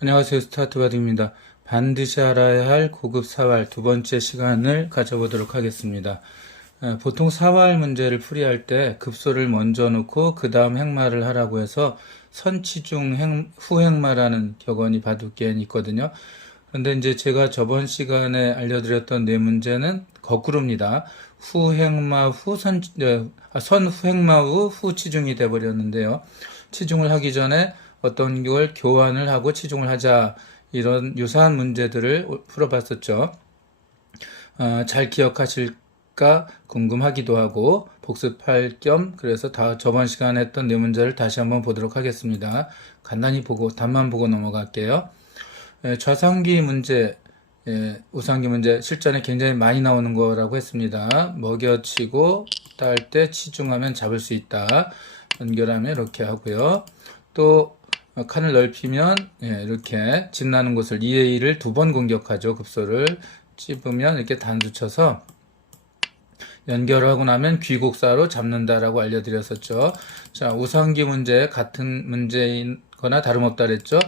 안녕하세요. 스타트바디입니다. 반드시 알아야 할 고급 사활 두 번째 시간을 가져보도록 하겠습니다. 보통 사활 문제를 풀이할 때 급소를 먼저 놓고 그 다음 행마를 하라고 해서 선치중 후행마라는 격언이 바둑계에 있거든요. 그런데 이제 제가 저번 시간에 알려드렸던 네 문제는 거꾸로입니다. 후행마 후 선후행마 후 후치중이 돼버렸는데요. 치중을 하기 전에 어떤 걸 교환을 하고 치중을 하자, 이런 유사한 문제들을 풀어봤었죠. 잘 기억하실까 궁금하기도 하고 복습할 겸 그래서 저번 시간에 했던 네 문제를 다시 한번 보도록 하겠습니다. 간단히 보고 답만 보고 넘어갈게요. 좌상기 문제, 우상기 문제 실전에 굉장히 많이 나오는 거라고 했습니다. 먹여치고 딸 때 치중하면 잡을 수 있다. 연결하면 이렇게 하고요. 또 칸을 넓히면 이렇게 집 나는 곳을 2의 1을 두 번 공격하죠. 급소를 찝으면 이렇게 단수 쳐서 연결하고 나면 귀곡사로 잡는다라고 알려드렸었죠. 자, 우상기 문제 같은 문제이거나 다름없다 그랬죠.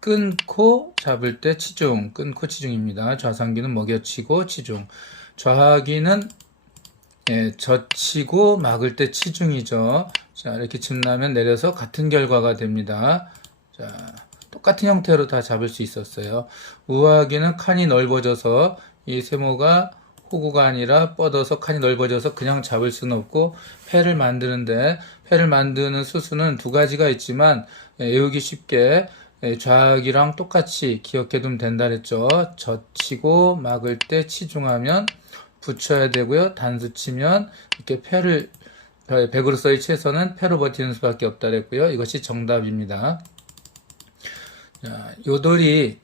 끊고 잡을 때 치중, 끊고 치중입니다. 좌상기는 먹여치고 치중. 좌하기는 젖히고 막을 때 치중이죠. 자, 이렇게 짚나면 내려서 같은 결과가 됩니다. 자, 똑같은 형태로 다 잡을 수 있었어요. 우하기는 칸이 넓어져서 이 세모가 호구가 아니라 뻗어서 칸이 넓어져서 그냥 잡을 수는 없고 패를 만드는데, 패를 만드는 수순은 두 가지가 있지만 외우기 쉽게 좌하기랑 똑같이 기억해두면 된다 그랬죠. 젖히고 막을 때 치중하면 붙여야 되고요. 단수 치면 이렇게 패를 100으로서의 최선은 패로 버티는 수밖에 없다 그랬고요. 이것이 정답입니다. 자, 요 돌이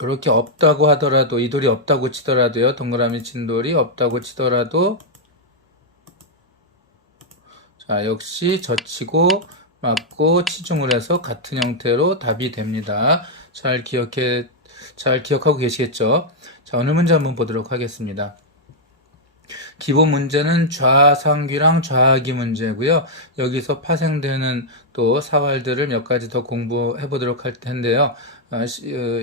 이렇게 없다고 하더라도, 이 돌이 없다고 치더라도요, 동그라미 친 돌이 없다고 치더라도, 자, 역시 젖히고 맞고 치중을 해서 같은 형태로 답이 됩니다. 잘 기억하고 계시겠죠? 자, 오늘 문제 한번 보도록 하겠습니다. 기본 문제는 좌상귀랑 좌하기 문제고요. 여기서 파생되는 또 사활들을 몇 가지 더 공부해 보도록 할 텐데요.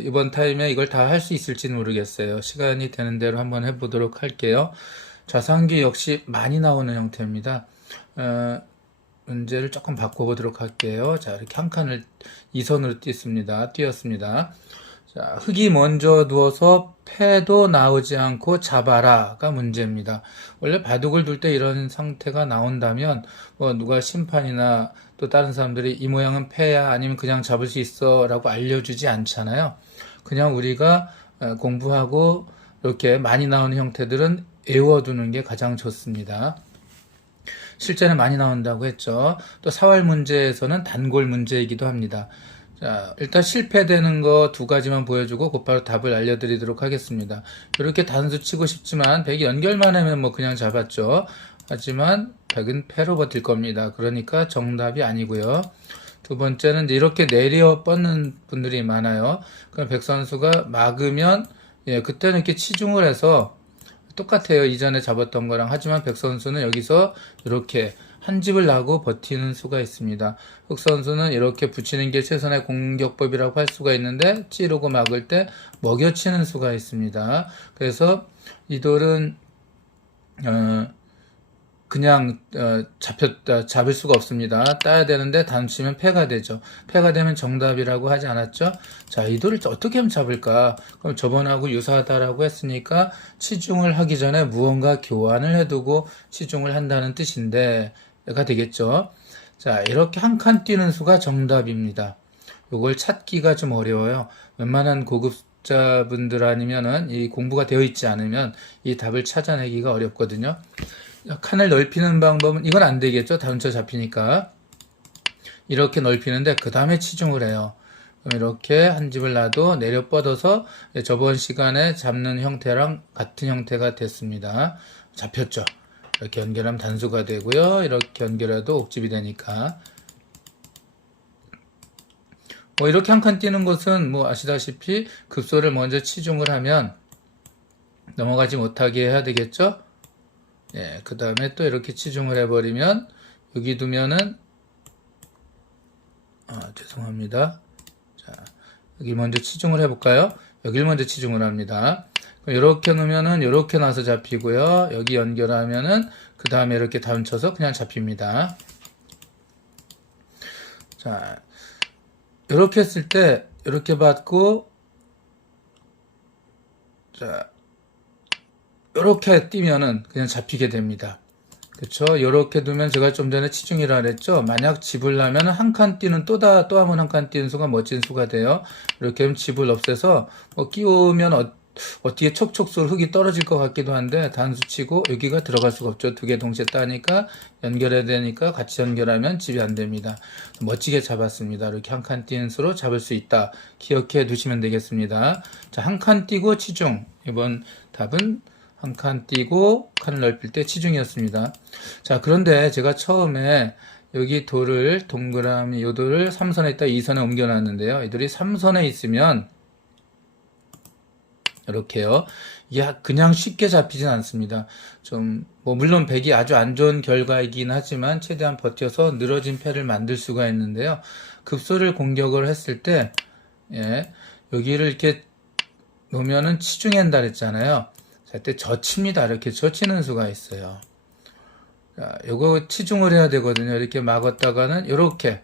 이번 타임에 이걸 다 할 수 있을지는 모르겠어요. 시간이 되는 대로 한번 해보도록 할게요. 좌상귀 역시 많이 나오는 형태입니다. 문제를 조금 바꿔보도록 할게요. 자, 이렇게 한 칸을 2선으로 띄었습니다. 자, 흙이 먼저 누워서 패도 나오지 않고 잡아라가 문제입니다. 원래 바둑을 둘 때 이런 상태가 나온다면 누가 심판이나 또 다른 사람들이 이 모양은 패야 아니면 그냥 잡을 수 있어 라고 알려주지 않잖아요. 그냥 우리가 공부하고 이렇게 많이 나오는 형태들은 외워두는 게 가장 좋습니다. 실전에 많이 나온다고 했죠. 또 사활 문제에서는 단골 문제이기도 합니다. 자, 일단 실패되는 거 두 가지만 보여주고 곧바로 답을 알려드리도록 하겠습니다. 이렇게 단수 치고 싶지만 100이 연결만 하면 그냥 잡았죠. 하지만 100은 패로 버틸 겁니다. 그러니까 정답이 아니고요. 두 번째는 이렇게 내려 뻗는 분들이 많아요. 그럼 백 선수가 막으면 그때는 이렇게 치중을 해서 똑같아요. 이전에 잡았던 거랑. 하지만 백 선수는 여기서 이렇게 한 집을 나고 버티는 수가 있습니다. 흑 선수는 이렇게 붙이는 게 최선의 공격법이라고 할 수가 있는데 찌르고 막을 때 먹여치는 수가 있습니다. 그래서 이 돌은 그냥 잡을 수가 없습니다. 따야 되는데 단치면 패가 되죠. 패가 되면 정답이라고 하지 않았죠? 자, 이 돌을 어떻게 하면 잡을까? 그럼 저번하고 유사하다라고 했으니까 치중을 하기 전에 무언가 교환을 해두고 치중을 한다는 뜻인데가 되겠죠. 자, 이렇게 한 칸 뛰는 수가 정답입니다. 이걸 찾기가 좀 어려워요. 웬만한 고급자분들 아니면은 이 공부가 되어 있지 않으면 이 답을 찾아내기가 어렵거든요. 칸을 넓히는 방법은 이건 안 되겠죠. 단차 잡히니까 이렇게 넓히는데 그 다음에 치중을 해요. 그럼 이렇게 한 집을 놔도 내려 뻗어서 저번 시간에 잡는 형태랑 같은 형태가 됐습니다. 잡혔죠. 이렇게 연결하면 단수가 되고요. 이렇게 연결해도 옥집이 되니까 이렇게 한 칸 뛰는 것은 아시다시피 급소를 먼저 치중을 하면 넘어가지 못하게 해야 되겠죠. 그 다음에 또 이렇게 치중을 해버리면 여기 두면은 죄송합니다. 자, 여기 먼저 치중을 해볼까요? 여기를 먼저 치중을 합니다. 이렇게 놓으면은 이렇게 나서 잡히고요. 여기 연결하면은 그 다음에 이렇게 다운 쳐서 그냥 잡힙니다. 자, 이렇게 했을 때 이렇게 받고, 자, 이렇게 띄면은 그냥 잡히게 됩니다. 그쵸? 이렇게 두면 제가 좀 전에 치중이라 그랬죠? 만약 집으려면 한 칸 띄는 또 한 번 한 칸 띄는 수가 멋진 수가 돼요. 이렇게 하면 집을 없애서 끼우면 어떻게 촉촉 흙이 떨어질 것 같기도 한데 단수 치고 여기가 들어갈 수가 없죠. 두 개 동시에 따니까 연결해야 되니까 같이 연결하면 집이 안 됩니다. 멋지게 잡았습니다. 이렇게 한 칸 띄는 수로 잡을 수 있다. 기억해 두시면 되겠습니다. 자, 한 칸 띄고 치중. 이번 답은 한 칸 띄고 칸을 넓힐 때 치중이었습니다. 자, 그런데 제가 처음에 여기 돌을 동그라미 요 돌을 3선에 있다 2선에 옮겨놨는데요. 이들이 3선에 있으면 이렇게요. 이게 그냥 쉽게 잡히진 않습니다. 물론 백이 아주 안 좋은 결과이긴 하지만 최대한 버텨서 늘어진 패를 만들 수가 있는데요. 급소를 공격을 했을 때, 예, 여기를 이렇게 놓으면은 치중한다 그랬잖아요. 자, 이때 젖힙니다. 이렇게 젖히는 수가 있어요. 자, 요거 치중을 해야 되거든요. 이렇게 막았다가는 이렇게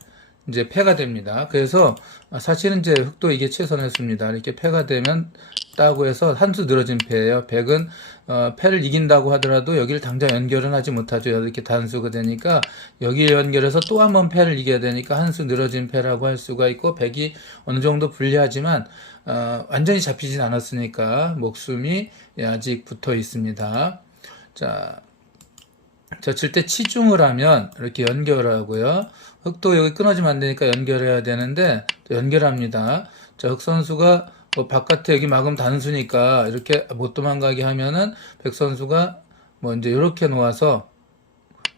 이제 패가 됩니다. 그래서 사실은 이제 흑도 이게 최선의 수입니다. 이렇게 패가 되면 따고 해서 한 수 늘어진 패예요. 백은 패를 이긴다고 하더라도 여기를 당장 연결은 하지 못하죠. 이렇게 단수가 되니까 여기 연결해서 또 한 번 패를 이겨야 되니까 한 수 늘어진 패라고 할 수가 있고 백이 어느 정도 불리하지만 완전히 잡히진 않았으니까 목숨이 아직 붙어 있습니다. 자, 칠 때 치중을 하면 이렇게 연결하고요. 흑도 여기 끊어지면 안 되니까 연결해야 되는데 또 연결합니다. 자, 흑 선수가 바깥에 여기 막으면 단수니까 이렇게 못 도망가게 하면은 백 선수가 이제 이렇게 놓아서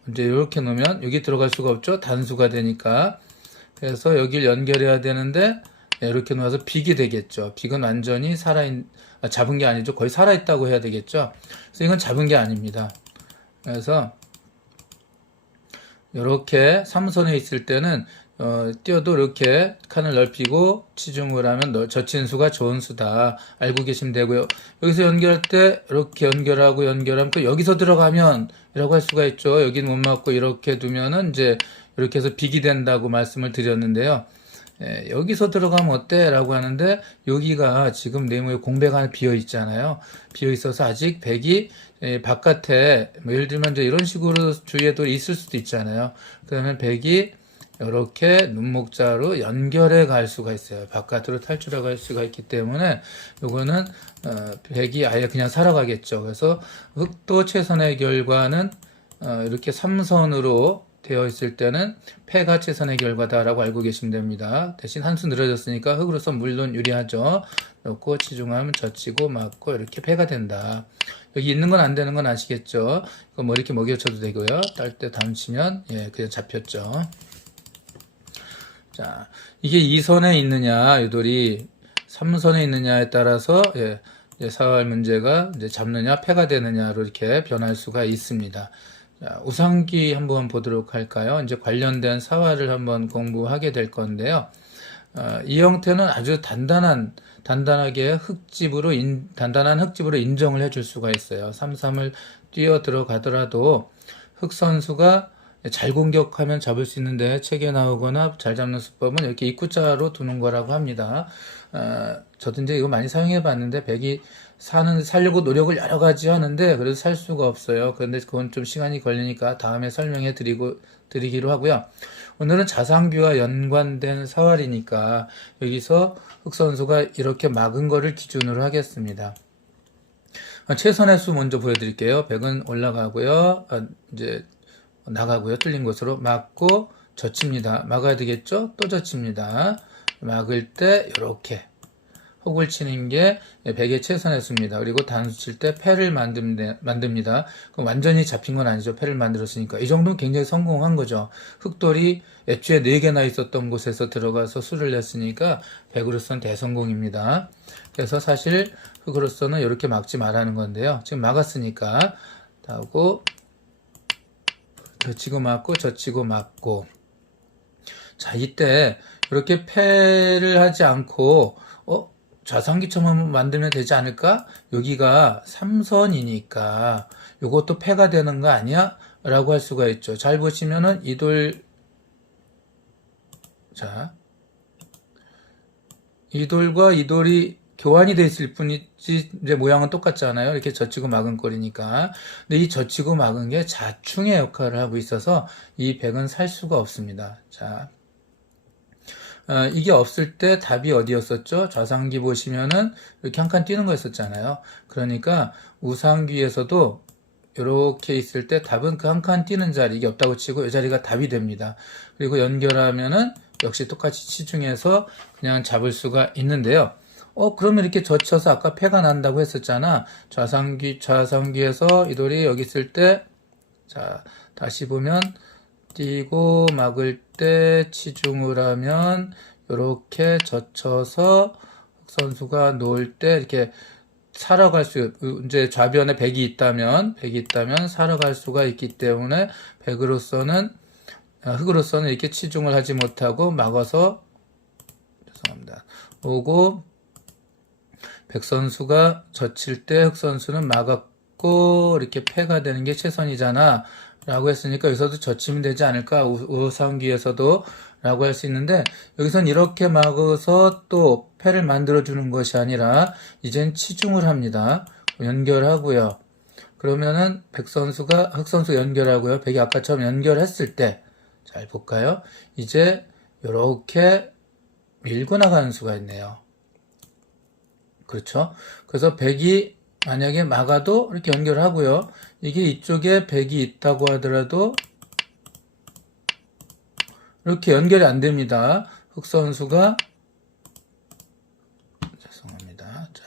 이제 이렇게 놓으면 여기 들어갈 수가 없죠. 단수가 되니까. 그래서 여기를 연결해야 되는데 이렇게 놓아서 빅이 되겠죠. 빅은 완전히 잡은 게 아니죠. 거의 살아있다고 해야 되겠죠. 그래서 이건 잡은 게 아닙니다. 그래서 이렇게 3선에 있을 때는 띄어도 이렇게 칸을 넓히고 치중을 하면 젖힌 수가 좋은 수다. 알고 계시면 되고요. 여기서 연결할 때 이렇게 연결하면 또 여기서 들어가면 이라고 할 수가 있죠. 여긴 못 맞고 이렇게 두면은 이제 이렇게 해서 빅이 된다고 말씀을 드렸는데요. 여기서 들어가면 어때? 라고 하는데 여기가 지금 네모에 공백이 하나 비어 있잖아요. 비어 있어서 아직 백이 바깥에 예를 들면 이제 이런 식으로 주위에도 있을 수도 있잖아요. 그러면 백이 이렇게 눈목자로 연결해 갈 수가 있어요. 바깥으로 탈출해 갈 수가 있기 때문에 요거는 백이 아예 그냥 살아가겠죠. 그래서 흑도 최선의 결과는 이렇게 3선으로 되어 있을 때는 패가 최선의 결과다라고 알고 계시면 됩니다. 대신 한 수 늘어졌으니까 흑으로서 물론 유리하죠. 놓고 치중하면 젖히고 맞고 이렇게 패가 된다. 여기 있는 건 안 되는 건 아시겠죠? 이거 이렇게 먹여쳐도 되고요. 딸 때 다운 치면 그냥 잡혔죠. 자, 이게 2선에 있느냐, 이 돌이 3선에 있느냐에 따라서 사활 문제가 이제 잡느냐, 패가 되느냐로 이렇게 변할 수가 있습니다. 자, 우상기 한번 보도록 할까요? 이제 관련된 사활을 한번 공부하게 될 건데요. 이 형태는 아주 단단한 흙집으로 인정을 해줄 수가 있어요. 3-3을 뛰어 들어가더라도 흑 선수가 잘 공격하면 잡을 수 있는데 책에 나오거나 잘 잡는 수법은 이렇게 입구자로 두는 거라고 합니다. 저도 이제 이거 많이 사용해 봤는데 백이 살려고 노력을 여러 가지 하는데 그래도 살 수가 없어요. 그런데 그건 좀 시간이 걸리니까 다음에 설명해 드리기로 하고요. 오늘은 자상비와 연관된 사활이니까 여기서 흑 선수가 이렇게 막은 거를 기준으로 하겠습니다. 최선의 수 먼저 보여드릴게요. 백은 올라가고요. 이제 나가고요. 뚫린 곳으로 막고 젖힙니다. 막아야 되겠죠? 또 젖힙니다. 막을 때 이렇게 혹을 치는 게 백의 최선의 수입니다. 그리고 단수 칠 때 패를 만듭니다. 그럼 완전히 잡힌 건 아니죠. 패를 만들었으니까. 이 정도는 굉장히 성공한 거죠. 흑돌이 애초에 4개나 있었던 곳에서 들어가서 수를 냈으니까 백으로서는 대성공입니다. 그래서 사실 흑으로서는 이렇게 막지 말라는 건데요. 지금 막았으니까 하고 젖히고 맞고 젖히고 맞고 자 이때 그렇게 패를 하지 않고 좌상기처럼 만들면 되지 않을까? 여기가 3선이니까 요것도 패가 되는 거 아니야? 라고 할 수가 있죠. 잘 보시면은 자, 이 돌과 이 돌이 교환이 돼 있을 뿐이지 이제 모양은 똑같잖아요. 이렇게 젖히고 막은 꼴이니까. 근데 이 젖히고 막은 게 자충의 역할을 하고 있어서 이 백은 살 수가 없습니다. 자, 이게 없을 때 답이 어디였었죠? 좌상귀 보시면은 이렇게 한 칸 띄는 거 있었잖아요. 그러니까 우상귀에서도 이렇게 있을 때 답은 그 한 칸 띄는 자리, 이게 없다고 치고 이 자리가 답이 됩니다. 그리고 연결하면은 역시 똑같이 치중해서 그냥 잡을 수가 있는데요. 그러면 이렇게 젖혀서 아까 패가 난다고 했었잖아. 좌상귀에서 이 돌이 여기 있을 때, 자, 다시 보면, 띄고 막을 때 치중을 하면, 이렇게 젖혀서 선수가 놓을 때 이렇게 사러 갈 수, 이제 좌변에 백이 있다면 사러 갈 수가 있기 때문에 흑으로서는 이렇게 치중을 하지 못하고 막아서, 죄송합니다. 오고, 백 선수가 젖힐 때 흑 선수는 막았고, 이렇게 패가 되는 게 최선이잖아. 라고 했으니까 여기서도 젖히면 되지 않을까? 우상귀에서도 라고 할 수 있는데, 여기선 이렇게 막아서 또 패를 만들어주는 것이 아니라, 이젠 치중을 합니다. 연결하고요. 그러면은 흑 선수 연결하고요. 백이 아까처럼 연결했을 때, 잘 볼까요? 이제 이렇게 밀고 나가는 수가 있네요. 그렇죠? 그래서 백이 만약에 막아도 이렇게 연결하고요. 이게 이쪽에 백이 있다고 하더라도 이렇게 연결이 안 됩니다. 흑 선수가 죄송합니다. 자,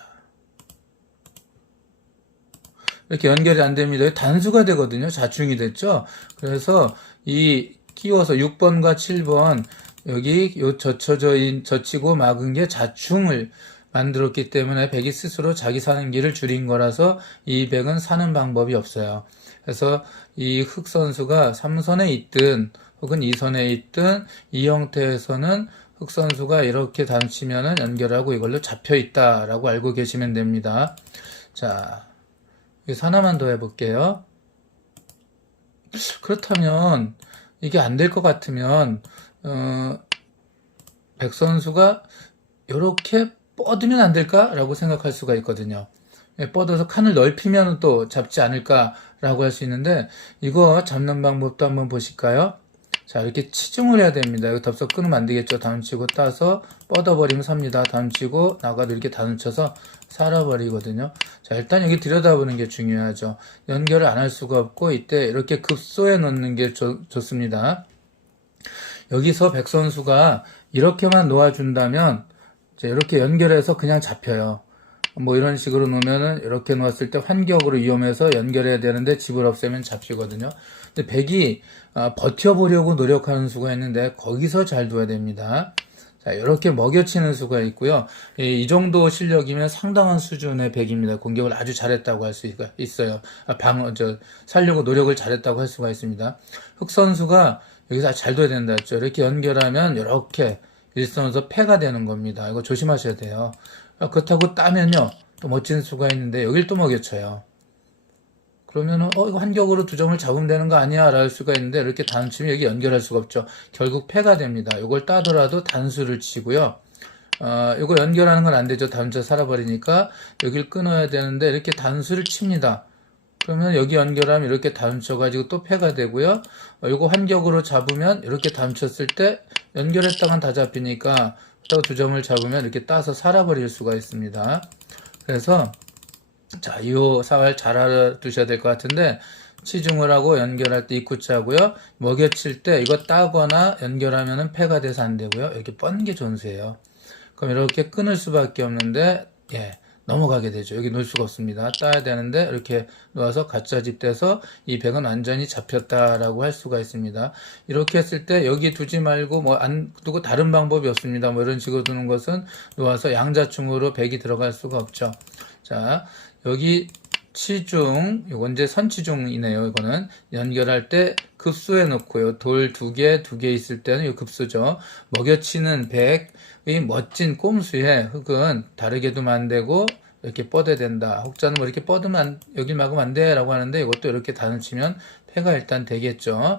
이렇게 연결이 안 됩니다. 단수가 되거든요. 자충이 됐죠. 그래서 이 끼워서 6번과 7번 여기 요 젖히고 막은 게 자충을 만들었기 때문에 백이 스스로 자기 사는 길을 줄인 거라서 이 백은 사는 방법이 없어요. 그래서 이 흑 선수가 3선에 있든 혹은 2선에 있든 이 형태에서는 흑 선수가 이렇게 단치면은 연결하고 이걸로 잡혀 있다라고 알고 계시면 됩니다. 자, 여기서 하나만 더 해볼게요. 그렇다면 이게 안 될 것 같으면 백 선수가 이렇게 뻗으면 안 될까라고 생각할 수가 있거든요. 뻗어서 칸을 넓히면 또 잡지 않을까라고 할 수 있는데 이거 잡는 방법도 한번 보실까요? 자, 이렇게 치중을 해야 됩니다. 이거 덥석 끊으면 안 되겠죠. 다운치고 따서 뻗어버리면 삽니다. 다운치고 나가도 이렇게 다운쳐서 살아버리거든요. 자, 일단 여기 들여다보는 게 중요하죠. 연결을 안 할 수가 없고 이때 이렇게 급소에 넣는 게 좋습니다. 여기서 백 선수가 이렇게만 놓아준다면 이렇게 연결해서 그냥 잡혀요. 뭐 이런 식으로 놓으면은 이렇게 놓았을 때 환격으로 위험해서 연결해야 되는데 집을 없애면 잡히거든요. 근데 백이 버텨보려고 노력하는 수가 있는데 거기서 잘 둬야 됩니다. 자, 이렇게 먹여치는 수가 있고요. 이 정도 실력이면 상당한 수준의 백입니다. 공격을 아주 잘했다고 할 수 있어요. 살려고 노력을 잘했다고 할 수가 있습니다. 흑 선수가 여기서 잘 둬야 된다 했죠. 이렇게 연결하면 이렇게 일선에서 패가 되는 겁니다. 이거 조심하셔야 돼요. 그렇다고 따면요, 또 멋진 수가 있는데 여길 또 먹여쳐요. 그러면은 이거 한격으로 두 점을 잡으면 되는 거 아니야? 라할 수가 있는데 이렇게 단수면 여기 연결할 수가 없죠. 결국 패가 됩니다. 이걸 따더라도 단수를 치고요. 이거 연결하는 건 안 되죠. 단수 살아버리니까 여길 끊어야 되는데 이렇게 단수를 칩니다. 그러면 여기 연결하면 이렇게 단쳐가지고 또 패가 되고요. 이거 한격으로 잡으면 이렇게 단쳤을 때 연결했다간 다 잡히니까 또 두 점을 잡으면 이렇게 따서 살아버릴 수가 있습니다. 그래서 자, 이 사활 잘 알아두셔야 될 것 같은데 치중을 하고 연결할 때 입구자고요. 먹여칠 때 이거 따거나 연결하면은 패가 돼서 안 되고요. 이렇게 뻗는 게 존수예요. 그럼 이렇게 끊을 수밖에 없는데 넘어가게 되죠. 여기 놓을 수가 없습니다. 따야 되는데 이렇게 놓아서 가짜 집돼서 이 백은 완전히 잡혔다라고 할 수가 있습니다. 이렇게 했을 때 여기 두지 말고 뭐 안 두고 다른 방법이 없습니다. 뭐 이런 식으로 두는 것은 놓아서 양자충으로 백이 들어갈 수가 없죠. 자, 여기 치중, 원제 선치중이네요. 이거는 연결할 때 급수해 놓고요. 돌 두 개 있을 때는 이 급수죠. 먹여치는 백의 멋진 꼼수에 흙은 다르게 두면 안 되고 이렇게 뻗어야 된다. 혹자는 뭐 이렇게 뻗으면 여길 막으면 안 돼 라고 하는데 이것도 이렇게 단을 치면 패가 일단 되겠죠.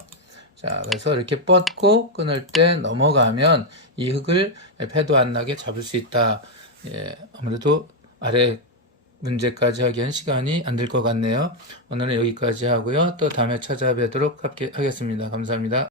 자, 그래서 이렇게 뻗고 끊을 때 넘어가면 이 흙을 패도 안 나게 잡을 수 있다. 예, 아무래도 아래 문제까지 하기엔 시간이 안 될 것 같네요. 오늘은 여기까지 하고요. 또 다음에 찾아뵙도록 하겠습니다. 감사합니다.